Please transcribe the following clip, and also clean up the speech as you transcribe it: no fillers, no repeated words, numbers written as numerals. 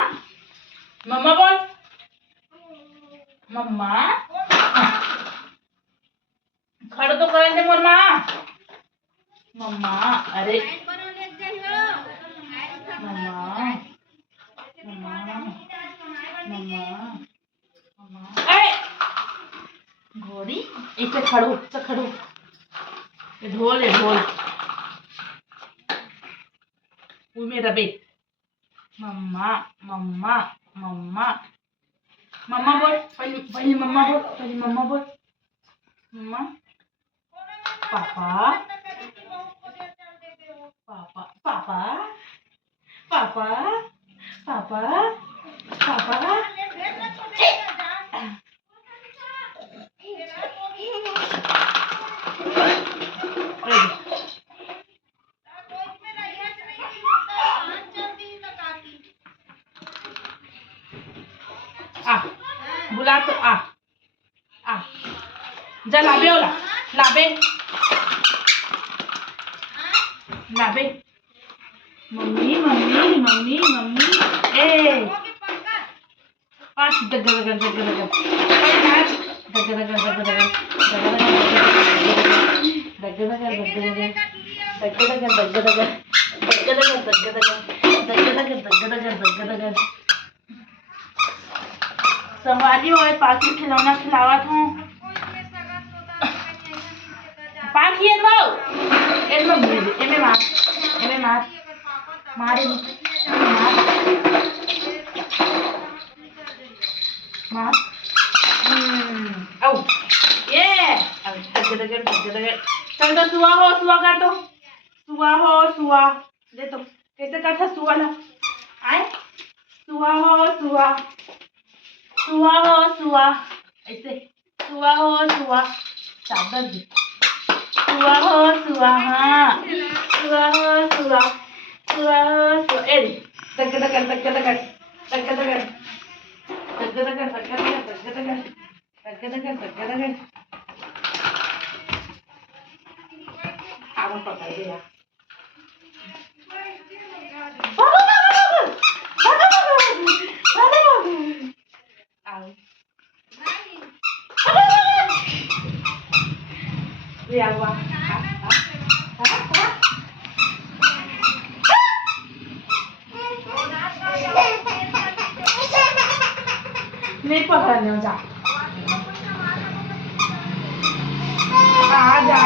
mamma बोल mamma खड़ तो कर दे मम्मा मम्मा अरे मम्मा मम्मा मम्मा मम्मा अरे घोड़ी इसे खड़ो ये ढोल वो मेरा बेट मम्मा मम्मा मम्मा मम्मा बोल पहले मम्मा बोल मम्मा पापा पापा पापा पापा पापा पापा आ बुला तो आ जा लाबे मम्मी ए पाँच दग संवारी हो पाखी खिलौना खिलावत हूँ पाखी एमे मारे मार ये चल तो सुआ कर दो सुआ दे तो कैसे करता सुआ ना आए सुआ ऐसे सुआ चादर दे सुआ हाँ सुआ ए तक आवन पकड़ दिया नहीं पकड़ने जा आजा